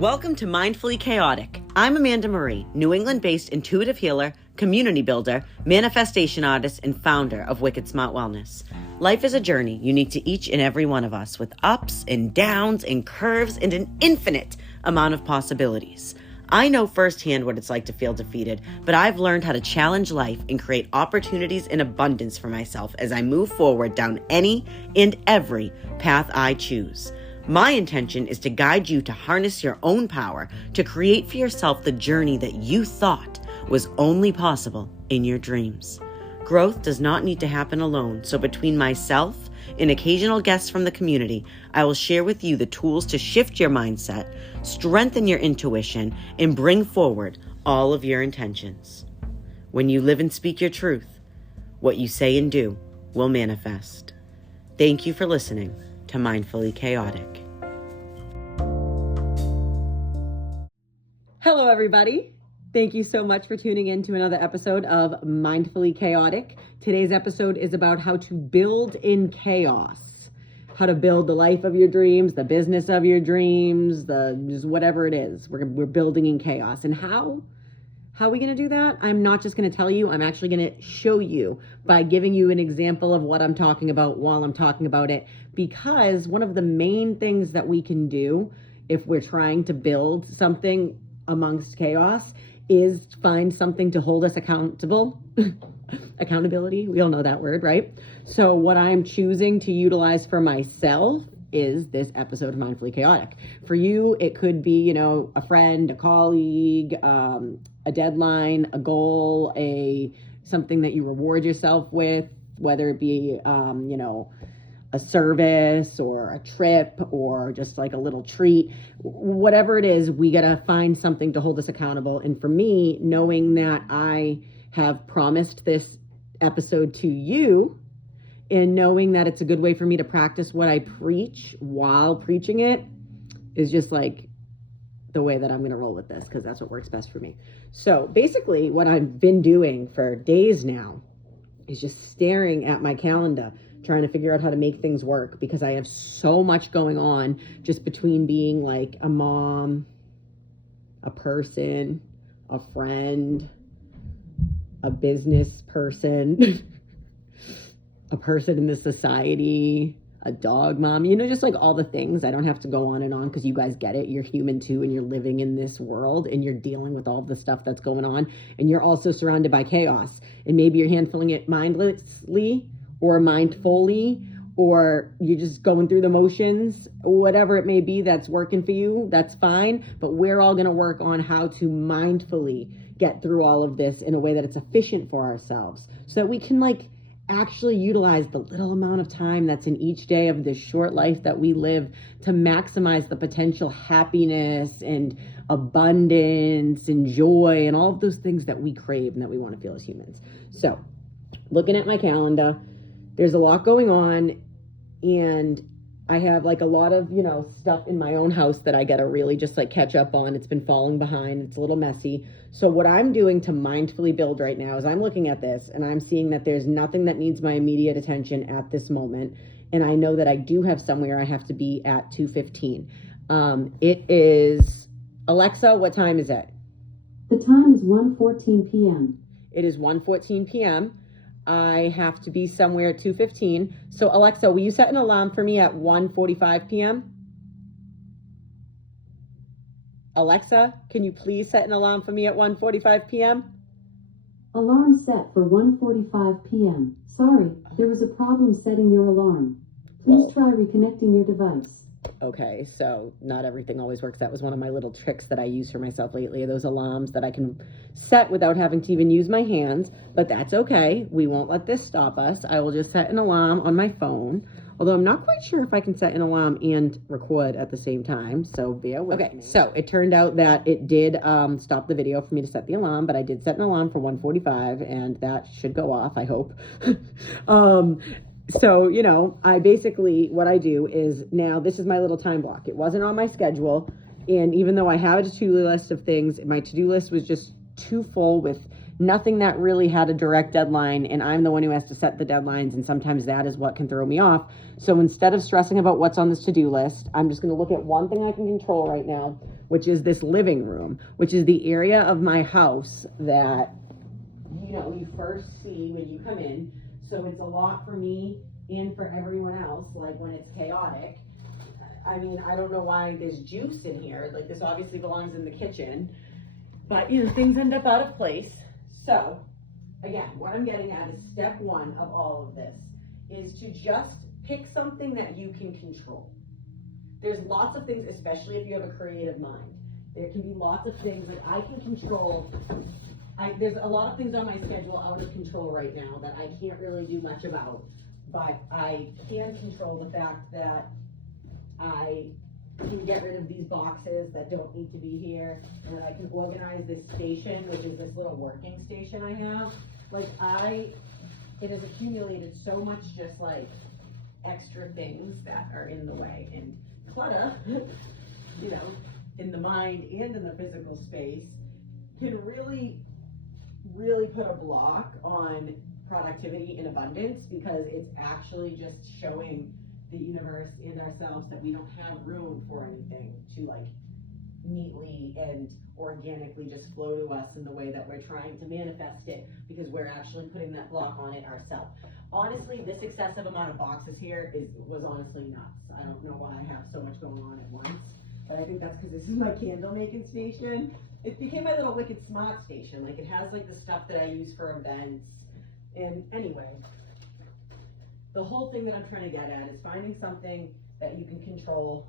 Welcome to Mindfully Chaotic. I'm Amanda Marie, New England-based intuitive healer, community builder, manifestation artist, and founder of Wicked Smart Wellness. Life is a journey unique to each and every one of us, with ups and downs and curves and an infinite amount of possibilities. I know firsthand what it's like to feel defeated, but I've learned how to challenge life and create opportunities in abundance for myself as I move forward down any and every path I choose. My intention is to guide you to harness your own power to create for yourself the journey that you thought was only possible in your dreams. Growth does not need to happen alone, so between myself and occasional guests from the community, I will share with you the tools to shift your mindset, strengthen your intuition, and bring forward all of your intentions. When you live and speak your truth, what you say and do will manifest. Thank you for listening to Mindfully Chaotic. Hello, everybody. Thank you so much for tuning in to another episode of Mindfully Chaotic. Today's episode is about how to build in chaos, how to build the life of your dreams, the business of your dreams, just whatever it is. We're building in chaos. And how are we going to do that? I'm not just going to tell you, I'm actually going to show you by giving you an example of what I'm talking about while I'm talking about it. Because one of the main things that we can do if we're trying to build something amongst chaos is find something to hold us accountable. Accountability, we all know that word, right? So what I'm choosing to utilize for myself is this episode of Mindfully Chaotic. For you, it could be, a friend, a colleague, a deadline, a goal, something that you reward yourself with, whether it be, a service or a trip or just like a little treat, whatever it is, we got to find something to hold us accountable. And for me, knowing that I have promised this episode to you and knowing that it's a good way for me to practice what I preach while preaching it is just like the way that I'm going to roll with this, because that's what works best for me. So basically what I've been doing for days now is just staring at my calendar, trying to figure out how to make things work, because I have so much going on just between being like a mom, a person, a friend, a business person, a person in the society, a dog mom, just like all the things. I don't have to go on and on because you guys get it. You're human too, and you're living in this world and you're dealing with all the stuff that's going on, and you're also surrounded by chaos. And maybe you're handling it mindlessly or mindfully, or you're just going through the motions, whatever it may be that's working for you, that's fine. But we're all going to work on how to mindfully get through all of this in a way that it's efficient for ourselves, so that we can actually utilize the little amount of time that's in each day of this short life that we live to maximize the potential happiness and abundance and joy and all of those things that we crave and that we want to feel as humans. So looking at my calendar, there's a lot going on, and I have a lot of, stuff in my own house that I got to really just catch up on. It's been falling behind. It's a little messy. So what I'm doing to mindfully build right now is I'm looking at this and I'm seeing that there's nothing that needs my immediate attention at this moment. And I know that I do have somewhere I have to be at 2:15. It is, Alexa, what time is it? The time is 1:14 p.m. It is 1:14 p.m. I have to be somewhere at 2:15. So Alexa, will you set an alarm for me at 1:45 p.m.? Alexa, can you please set an alarm for me at 1:45 p.m.? Alarm set for 1:45 p.m. Sorry, there was a problem setting your alarm. Please try reconnecting your device. Okay, so not everything always works. That was one of my little tricks that I use for myself lately, are those alarms that I can set without having to even use my hands, but that's okay. We won't let this stop us. I will just set an alarm on my phone, although I'm not quite sure if I can set an alarm and record at the same time, so bear with me. Okay, so it turned out that it did stop the video for me to set the alarm, but I did set an alarm for 1:45, and that should go off, I hope. So, I basically, what I do is now this is my little time block. It wasn't on my schedule. And even though I have a to-do list of things, my to-do list was just too full with nothing that really had a direct deadline, and I'm the one who has to set the deadlines, and sometimes that is what can throw me off. So instead of stressing about what's on this to-do list, I'm just going to look at one thing I can control right now, which is this living room, which is the area of my house that, you know, you first see when you come in. So it's a lot for me and for everyone else, like when it's chaotic. I mean, I don't know why there's juice in here. Like, this obviously belongs in the kitchen, but you know, things end up out of place. So again, what I'm getting at is step one of all of this is to just pick something that you can control. There's lots of things, especially if you have a creative mind. There can be lots of things that I can control. There's a lot of things on my schedule out of control right now that I can't really do much about, but I can control the fact that I can get rid of these boxes that don't need to be here, and then I can organize this station, which is this little working station I have. Like, it has accumulated so much just like extra things that are in the way, and clutter, you know, in the mind and in the physical space can really put a block on productivity and abundance, because it's actually just showing the universe and ourselves that we don't have room for anything to like neatly and organically just flow to us in the way that we're trying to manifest it, because we're actually putting that block on it ourselves. Honestly, this excessive amount of boxes here was honestly nuts. I don't know why I have so much going on at once, but I think that's because this is my candle making station. It became my little Wicked Smart station. Like, it has like the stuff that I use for events. And anyway, the whole thing that I'm trying to get at is finding something that you can control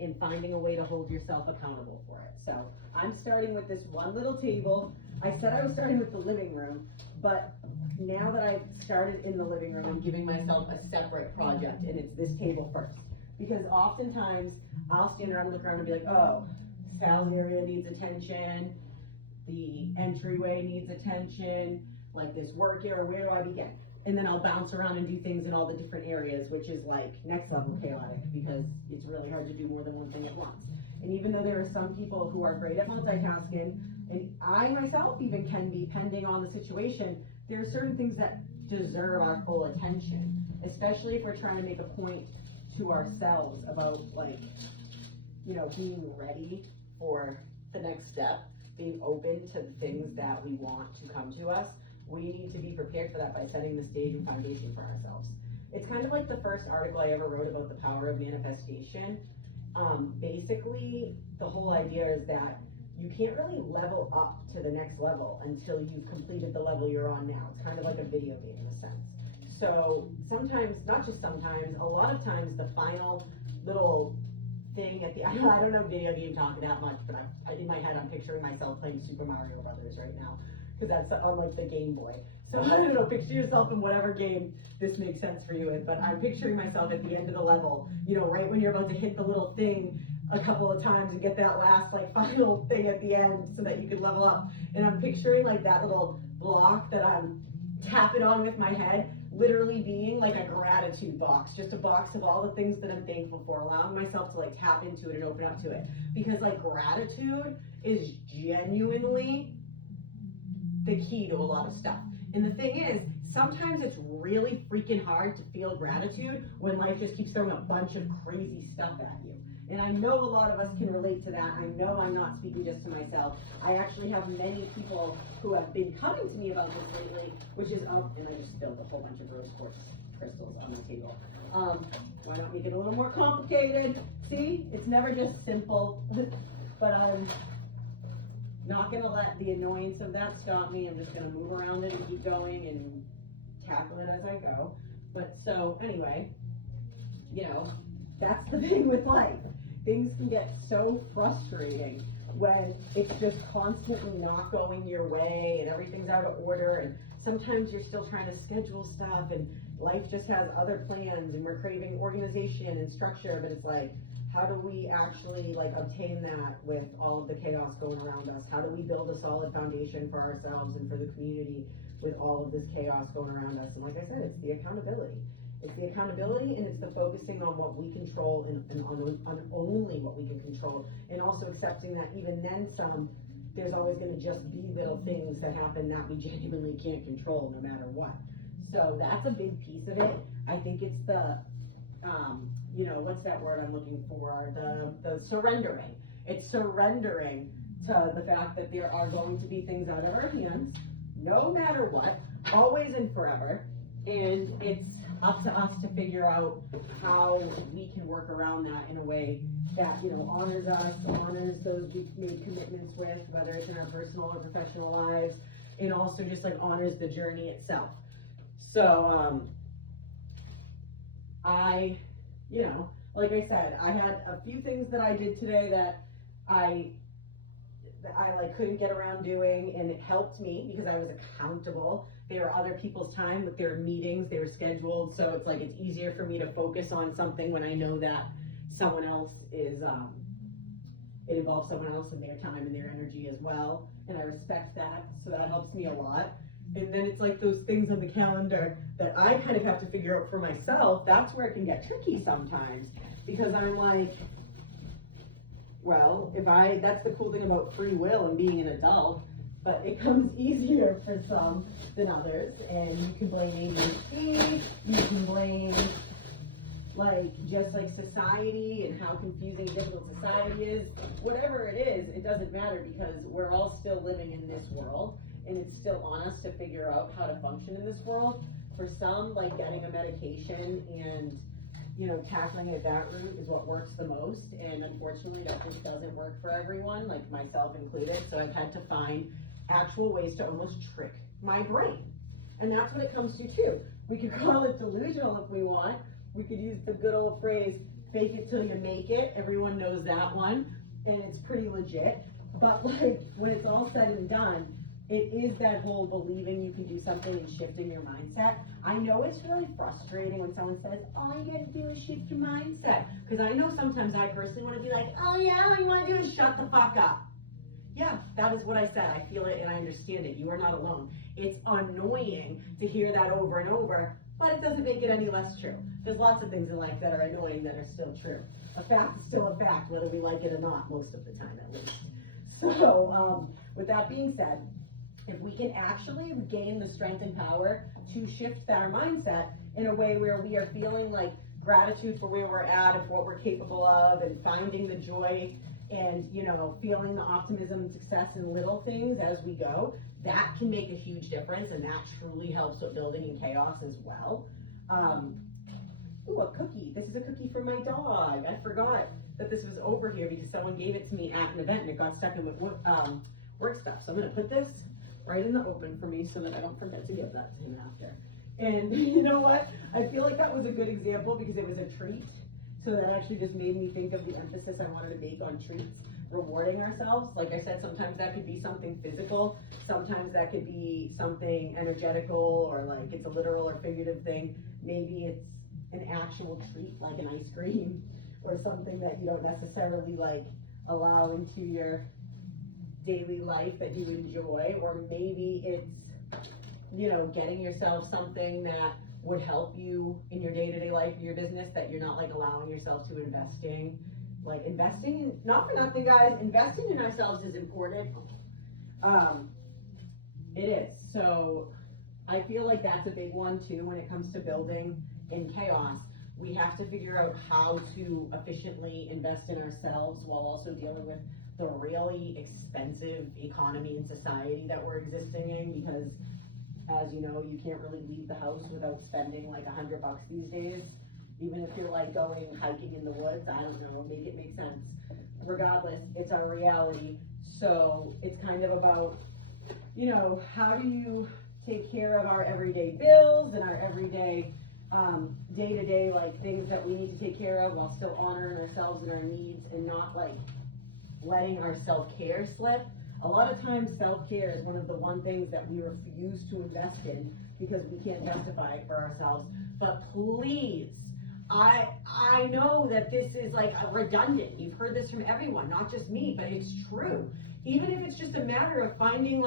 and finding a way to hold yourself accountable for it. So I'm starting with this one little table. I said I was starting with the living room, but now that I've started in the living room, I'm giving myself a separate project, and it's this table first. Because oftentimes I'll stand around and look around and be like, oh, Sal's area needs attention, the entryway needs attention, like this work area, where do I begin? And then I'll bounce around and do things in all the different areas, which is like next level chaotic, because it's really hard to do more than one thing at once. And even though there are some people who are great at multitasking, and I myself even can be, depending on the situation, there are certain things that deserve our full attention, especially if we're trying to make a point to ourselves about, like, you know, being ready for the next step, being open to the things that we want to come to us. We need to be prepared for that by setting the stage and foundation for ourselves. It's kind of like the first article I ever wrote about the power of manifestation. Basically, the whole idea is that you can't really level up to the next level until you've completed the level you're on now. It's kind of like a video game in a sense. So sometimes, not just sometimes, a lot of times the final little thing at the, I don't know video game talk that much, but in my head I'm picturing myself playing Super Mario Brothers right now, because that's on like the Game Boy. So I don't know, picture yourself in whatever game this makes sense for you in, but I'm picturing myself at the end of the level, you know, right when you're about to hit the little thing a couple of times and get that last like final thing at the end so that you can level up. And I'm picturing like that little block that I'm tapping on with my head, literally being like a gratitude box, just a box of all the things that I'm thankful for, allowing myself to like tap into it and open up to it. Because like gratitude is genuinely the key to a lot of stuff. And the thing is, sometimes it's really freaking hard to feel gratitude when life just keeps throwing a bunch of crazy stuff at you. And I know a lot of us can relate to that. I know I'm not speaking just to myself. I actually have many people who have been coming to me about this lately, which is, oh, and I just spilled a whole bunch of rose quartz crystals on my table. Why not make it a little more complicated? See, it's never just simple, but I'm not gonna let the annoyance of that stop me. I'm just gonna move around it and keep going and tackle it as I go. But so anyway, you know, that's the thing with life. Things can get so frustrating when it's just constantly not going your way and everything's out of order, and sometimes you're still trying to schedule stuff and life just has other plans and we're craving organization and structure, but it's like, how do we actually like obtain that with all of the chaos going around us? How do we build a solid foundation for ourselves and for the community with all of this chaos going around us? And like I said, it's the accountability. It's the accountability, and it's the focusing on what we control and on only what we can control, and also accepting that even then some, there's always going to just be little things that happen that we genuinely can't control no matter what. So that's a big piece of it. I think it's the, what's that word I'm looking for? The surrendering. It's surrendering to the fact that there are going to be things out of our hands, no matter what, always and forever. And it's up to us to figure out how we can work around that in a way that, honors us, honors those we've made commitments with, whether it's in our personal or professional lives, and also just like honors the journey itself. So, like I said, I had a few things that I did today that I like couldn't get around doing, and it helped me because I was accountable. They were other people's time with their meetings, they were scheduled, so it's like it's easier for me to focus on something when I know that someone else is, it involves someone else and their time and their energy as well, and I respect that, so that helps me a lot. And then it's like those things on the calendar that I kind of have to figure out for myself. That's where it can get tricky sometimes, because I'm like, well, that's the cool thing about free will and being an adult, but it comes easier for some than others. And you can blame ADHD, you can blame just society and how confusing and difficult society is. Whatever it is, it doesn't matter, because we're all still living in this world, and it's still on us to figure out how to function in this world. For some, like getting a medication and tackling it that route is what works the most, and unfortunately that just doesn't work for everyone, like myself included. So I've had to find actual ways to almost trick my brain, and that's what it comes to too. We could call it delusional if we want. We could use the good old phrase, fake it till you make it. Everyone knows that one, and it's pretty legit. But when it's all said and done, it is that whole believing you can do something and shifting your mindset. I know it's really frustrating when someone says, all you gotta do is shift your mindset. Because I know sometimes I personally want to be like, oh yeah, all you want to do is shut the fuck up. Yeah, that is what I said. I feel it and I understand it. You are not alone. It's annoying to hear that over and over, but it doesn't make it any less true. There's lots of things in life that are annoying that are still true. A fact is still a fact, whether we like it or not, most of the time at least. So, with that being said, if we can actually gain the strength and power to shift our mindset in a way where we are feeling like gratitude for where we're at, of what we're capable of, and finding the joy and, feeling the optimism and success in little things as we go, that can make a huge difference, and that truly helps with building in chaos as well. Ooh, a cookie. This is a cookie from my dog. I forgot that this was over here because someone gave it to me at an event and it got stuck in with work stuff. So I'm going to put this right in the open for me so that I don't forget to give that to him after. And you know what? I feel like that was a good example because it was a treat. So that actually just made me think of the emphasis I wanted to make on treats, rewarding ourselves. Like I said, sometimes that could be something physical. Sometimes that could be something energetical, or like it's a literal or figurative thing. Maybe it's an actual treat like an ice cream or something that you don't necessarily allow into your daily life that you enjoy, or maybe it's getting yourself something that would help you in your day-to-day life, in your business, that you're not allowing yourself to investing in, not for nothing guys, investing in ourselves is important. It is. So I feel like that's a big one too when it comes to building in chaos. We have to figure out how to efficiently invest in ourselves while also dealing with the really expensive economy and society that we're existing in, because as you know, you can't really leave the house without spending $100 these days. Even if you're going hiking in the woods, I don't know, make it make sense. Regardless, it's our reality. So it's kind of about, how do you take care of our everyday bills and our everyday day-to-day things that we need to take care of while still honoring ourselves and our needs, and not letting our self-care slip. A lot of times self-care is one of the one things that we refuse to invest in because we can't justify it for ourselves. But please, I know that this is redundant. You've heard this from everyone, not just me, but it's true. Even if it's just a matter of finding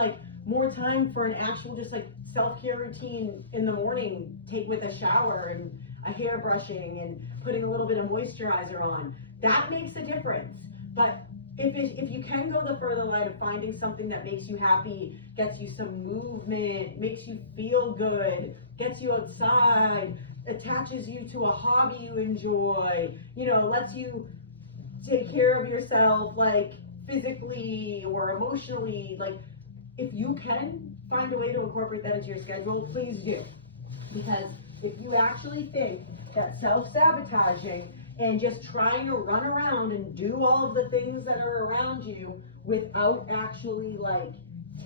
more time for an actual just self-care routine in the morning, take with a shower and a hair brushing and putting a little bit of moisturizer on, that makes a difference. But if you can go the further line of finding something that makes you happy, gets you some movement, makes you feel good, gets you outside, attaches you to a hobby you enjoy, lets you take care of yourself, like physically or emotionally, like if you can find a way to incorporate that into your schedule, please do. Because if you actually think that self-sabotaging and just trying to run around and do all of the things that are around you without actually like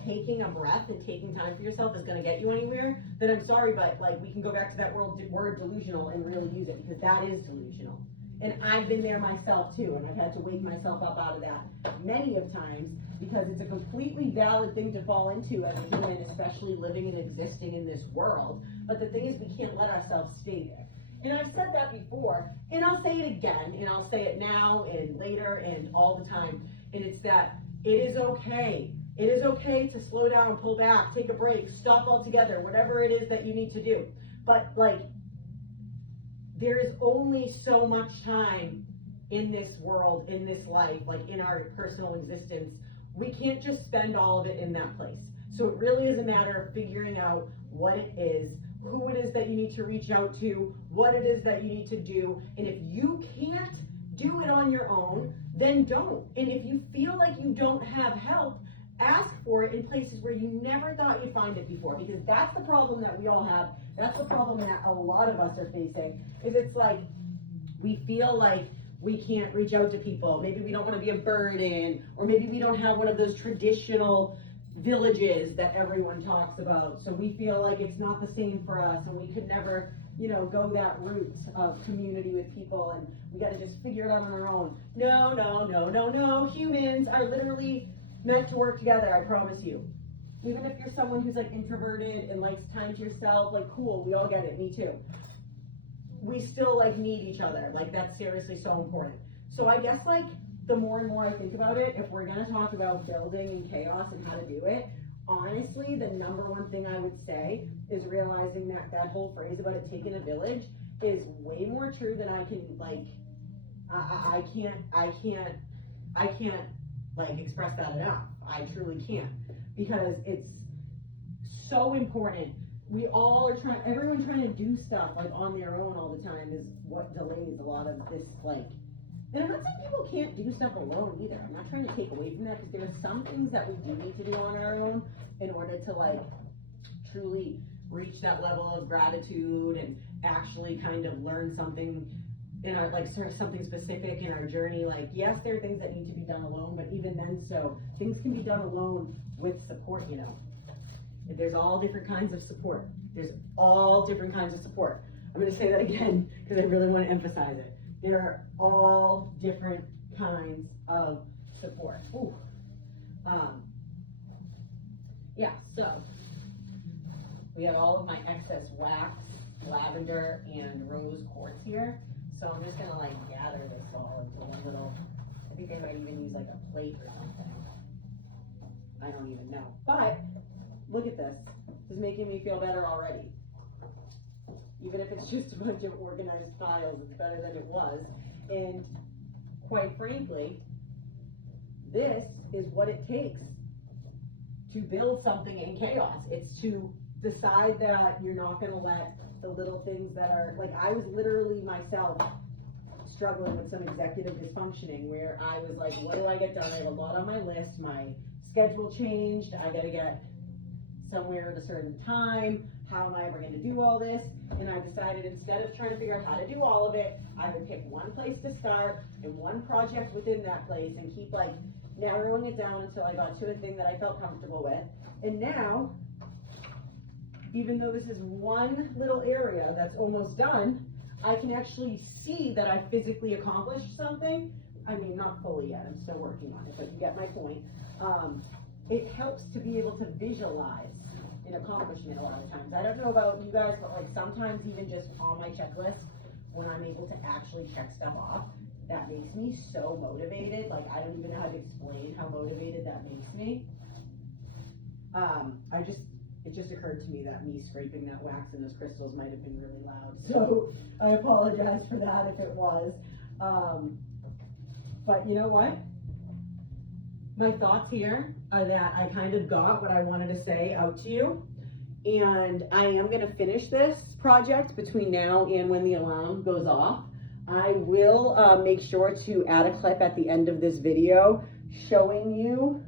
taking a breath and taking time for yourself is going to get you anywhere, then I'm sorry, but like we can go back to that word delusional and really use it, because that is delusional. And I've been there myself too, and I've had to wake myself up out of that many of times, because it's a completely valid thing to fall into as a human, especially living and existing in this world. But the thing is, we can't let ourselves stay there. And I've said that before, and I'll say it again, and I'll say it now and later and all the time. And it's that it is okay. It is okay to slow down, pull back, take a break, stop altogether, whatever it is that you need to do. But like, there is only so much time in this world, in this life, like in our personal existence. We can't just spend all of it in that place. So it really is a matter of figuring out what it is, who it is that you need to reach out to, what it is that you need to do. And if you can't do it on your own, then don't. And if you feel like you don't have help, ask for it in places where you never thought you'd find it before, because that's the problem that we all have. That's the problem that a lot of us are facing, is it's like we feel like we can't reach out to people. Maybe we don't want to be a burden, or maybe we don't have one of those traditional villages that everyone talks about. So we feel like it's not the same for us, and we could never, go that route of community with people, and we got to just figure it out on our own. No, no, no, no, no. Humans are literally meant to work together, I promise you. Even if you're someone who's like introverted and likes time to yourself, like cool, we all get it, me too. We still like need each other. Like that's seriously so important. So I guess like the more and more I think about it, if we're gonna talk about building in chaos and how to do it, honestly, the number one thing I would say is realizing that that whole phrase about it taking a village is way more true than I can like, I can't like express that enough. I truly can't, because it's so important. We all are trying, everyone trying to do stuff like on their own all the time is what delays a lot of this, like, and I'm not saying people can't do stuff alone either. I'm not trying to take away from that, because there are some things that we do need to do on our own in order to like truly reach that level of gratitude and actually kind of learn something in our, like, sort of something specific in our journey. Like, yes, there are things that need to be done alone, but even then, so things can be done alone with support, There's all different kinds of support. There's all different kinds of support. I'm going to say that again because I really want to emphasize it. There are all different kinds of support. Ooh. Yeah, so we have all of my excess wax, lavender, and rose quartz here. So I'm just going to like gather this all into one little, I think I might even use like a plate or something. I don't even know. But look at this. This is making me feel better already. Even if it's just a bunch of organized files, it's better than it was. And quite frankly, this is what it takes to build something in chaos. It's to decide that you're not going to let the little things that are, like, I was literally myself struggling with some executive dysfunctioning where I was like, what do I get done? I have a lot on my list. My schedule changed. I got to get somewhere at a certain time. How am I ever going to do all this? And I decided, instead of trying to figure out how to do all of it, I would pick one place to start and one project within that place and keep like narrowing it down until I got to a thing that I felt comfortable with. And now, even though this is one little area that's almost done, I can actually see that I physically accomplished something. I mean, not fully yet, I'm still working on it, but you get my point. It helps to be able to visualize an accomplishment a lot of times. I don't know about you guys, but like sometimes even just on my checklist, when I'm able to actually check stuff off, that makes me so motivated. Like I don't even know how to explain how motivated that makes me. It just occurred to me that me scraping that wax and those crystals might have been really loud. So I apologize for that if it was. But you know what? my thoughts here are that I kind of got what I wanted to say out to you. And I am going to finish this project between now and when the alarm goes off. I will make sure to add a clip at the end of this video showing you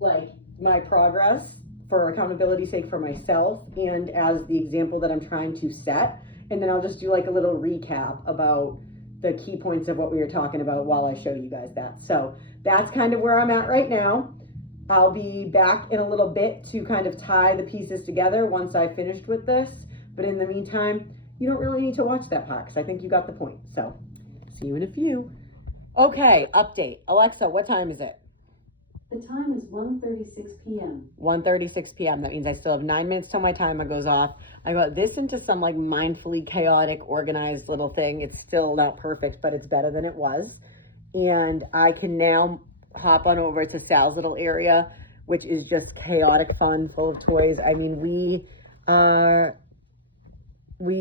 like my progress for accountability's sake for myself and as the example that I'm trying to set. And then I'll just do like a little recap about the key points of what we were talking about while I show you guys that. So that's kind of where I'm at right now. I'll be back in a little bit to kind of tie the pieces together once I've finished with this. But in the meantime, you don't really need to watch that part because I think you got the point. So see you in a few. Okay, update. Alexa, what time is it? The time is 1:36 p.m. 1:36 p.m. That means I still have 9 minutes till my timer goes off. I got this into some like mindfully chaotic, organized little thing. It's still not perfect, but it's better than it was. And I can now hop on over to Sal's little area, which is just chaotic fun, full of toys. I mean, we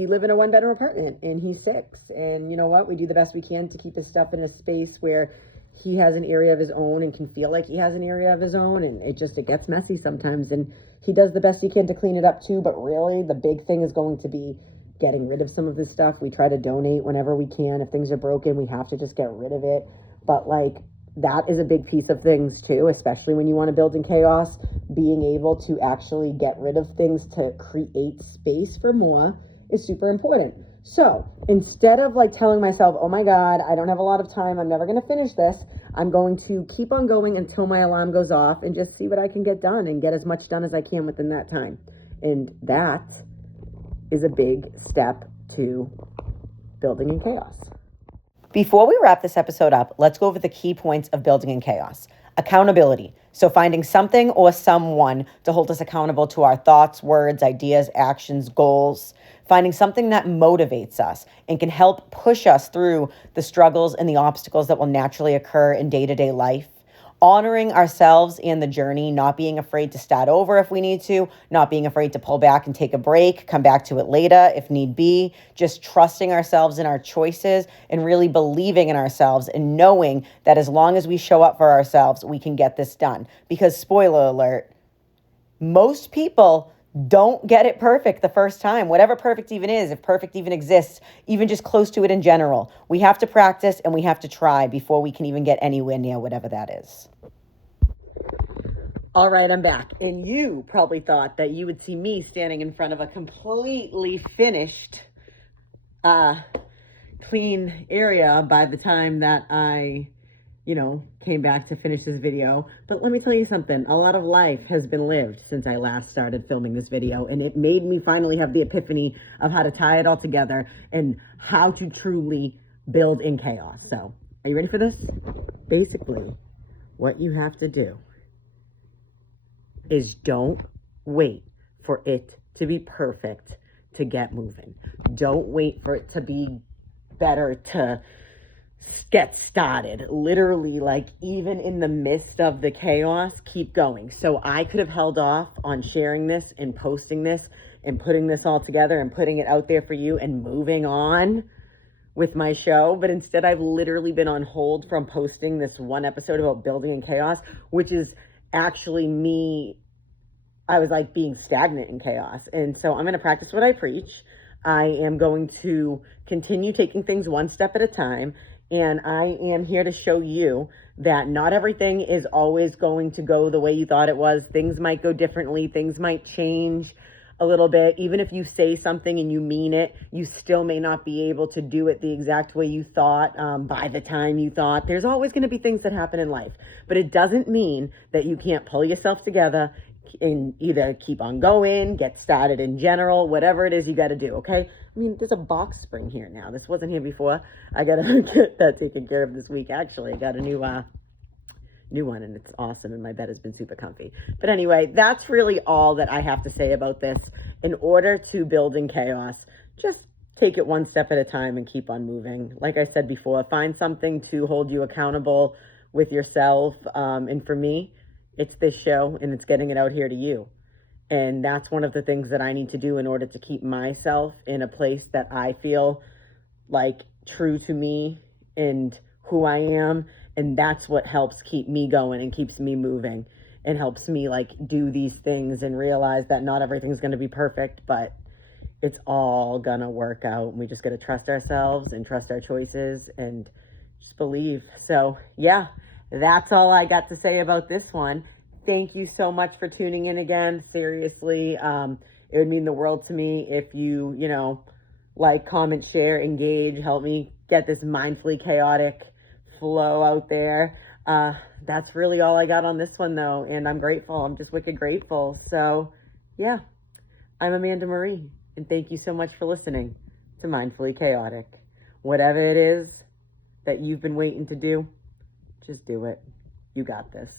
live in a 1-bedroom apartment and he's 6. And you know what? We do the best we can to keep his stuff in a space where he has an area of his own and can feel like he has an area of his own. And it gets messy sometimes. And he does the best he can to clean it up too. But really, the big thing is going to be getting rid of some of this stuff. We try to donate whenever we can. If things are broken, we have to just get rid of it. But like, that is a big piece of things too, especially when you want to build in chaos. Being able to actually get rid of things to create space for more is super important. So instead of like telling myself, oh my God, I don't have a lot of time, I'm never going to finish this, I'm going to keep on going until my alarm goes off and just see what I can get done and get as much done as I can within that time. And that is a big step to building in chaos. Before we wrap this episode up, let's go over the key points of building in chaos. Accountability. So finding something or someone to hold us accountable to our thoughts, words, ideas, actions, goals. Finding something that motivates us and can help push us through the struggles and the obstacles that will naturally occur in day-to-day life. Honoring ourselves and the journey, not being afraid to start over if we need to, not being afraid to pull back and take a break, come back to it later if need be, just trusting ourselves in our choices and really believing in ourselves and knowing that as long as we show up for ourselves, we can get this done. Because spoiler alert, most people don't get it perfect the first time, whatever perfect even is, if perfect even exists, even just close to it in general. We have to practice and we have to try before we can even get anywhere near whatever that is. All right, I'm back. And you probably thought that you would see me standing in front of a completely finished, clean area by the time that I came back to finish this video. But let me tell you something, a lot of life has been lived since I last started filming this video, and it made me finally have the epiphany of how to tie it all together and how to truly build in chaos. So, are you ready for this? Basically, what you have to do is don't wait for it to be perfect to get moving. Don't wait for it to be better to get started. Literally, like, even in the midst of the chaos, keep going. So I could have held off on sharing this and posting this and putting this all together and putting it out there for you and moving on with my show, but instead I've literally been on hold from posting this one episode about building in chaos, which is actually me. I was like being stagnant in chaos. And so I'm going to practice what I preach. I am going to continue taking things one step at a time. And I am here to show you that not everything is always going to go the way you thought it was. Things might go differently. Things might change a little bit. Even if you say something and you mean it, you still may not be able to do it the exact way you thought by the time you thought. There's always going to be things that happen in life. But it doesn't mean that you can't pull yourself together and either keep on going, get started in general, whatever it is you got to do, okay? I mean, there's a box spring here now. This wasn't here before. I got to get that taken care of this week, actually. I got a new one, and it's awesome, and my bed has been super comfy. But anyway, that's really all that I have to say about this. In order to build in chaos, just take it one step at a time and keep on moving. Like I said before, find something to hold you accountable with yourself. And for me, it's this show, and it's getting it out here to you. And that's one of the things that I need to do in order to keep myself in a place that I feel like true to me and who I am. And that's what helps keep me going and keeps me moving and helps me like do these things and realize that not everything's going to be perfect, but it's all gonna work out. We just got to trust ourselves and trust our choices and just believe. So yeah, that's all I got to say about this one. Thank you so much for tuning in again. Seriously, it would mean the world to me if you, like, comment, share, engage, help me get this mindfully chaotic flow out there. That's really all I got on this one though. And I'm grateful. I'm just wicked grateful. So yeah, I'm Amanda Marie. And thank you so much for listening to Mindfully Chaotic. Whatever it is that you've been waiting to do, just do it. You got this.